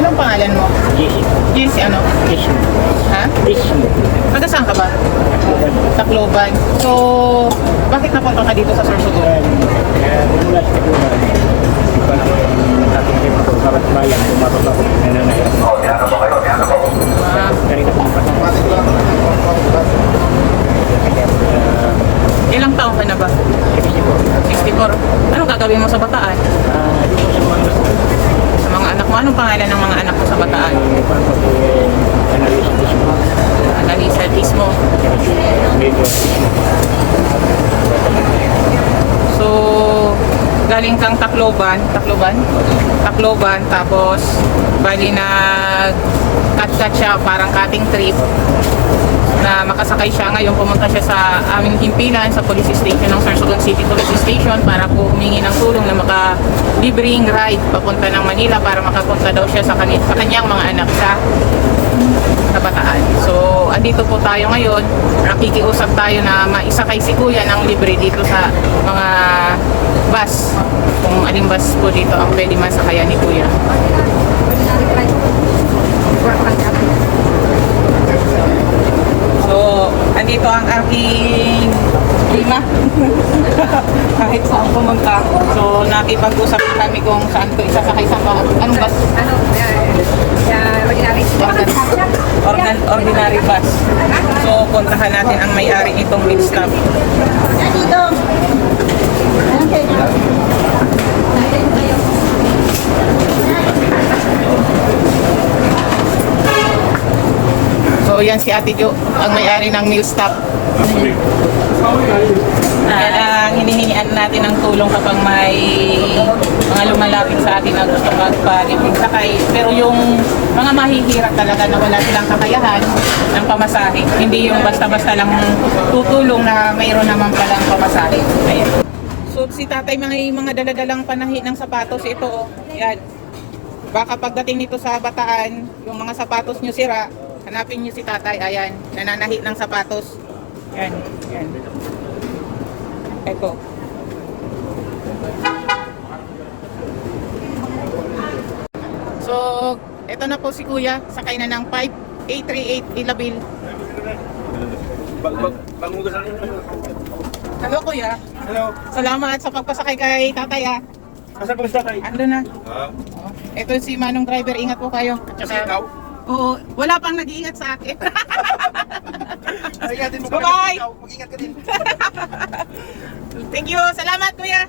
Anong pangalan mo? JC. JC ano? JC. Ha? JC. Taga saan ka ba? Tacloban. So, bakit napunta ka dito sa Sorsogon? Mula sa Tacloban. Di pa na ko yung ating team ako. Kabat bayan. Tumapag ako. Nananahirap. Ah, Karita ko pa. ilang taon ka na ba? 64. Anong gagawin mo sa Bataan? Dito sa mga Sa mga anak mo? Anong pangalan ng mga anak mo sa Bataan? analysis mo. Analisa Tismo. Medyo. So, galing kang Tacloban, tapos bali cut siya, parang cutting trip na makasakay siya. Ngayon pumunta siya sa aming himpilan sa police station ng Sorsogon City Police Station para po humingi ng tulong na maka-libreng ride papunta ng Manila para makapunta daw siya sa kanyang mga anak sa Bataan. So, andito po tayo ngayon. Nakikiusap tayo na maisakay si Kuya ng libre dito sa mga bus. Kung aling bus po dito ang pwede masakayan ni Kuya. So, andito ang aking lima. Kahit saan pumunta. So, nakipag-usap na kami kung saan ko isasakay sa anong bus? Ordinary bus. So, puntahan natin ang may-ari nitong mid stop. So, yan si Ate Jo, ang may-ari ng meal stop. Yan ang hinihingian natin ng tulong kapag may mga lumalapit sa atin na gusto magpalibing sakay. Pero yung mga mahihirap talaga na wala silang kakayahan ng pamasahe, hindi yung basta-basta lang tutulong na mayroon naman palang pamasahe. Ayan. So si tatay mga daladalang panahi ng sapatos, ito oh, yan. Baka pagdating nito sa Bataan, yung mga sapatos nyo sira, hanapin nyo si tatay, ayan, nananahi ng sapatos. Yan, yan. Ito. So, ito na po si Kuya, sakay na ng 5838 Ilabil. Hello Kuya. Hello. Salamat sa pagpasakay kay tatay ah. Asa ba sa tayo? Ando na. Ito si Manong driver, ingat po kayo. Kasi ikaw? Oo, wala pang nag-iingat sa akin. Ingatin mo Bye-bye. ikaw. Mag-ingat ka din. Thank you. Salamat Kuya.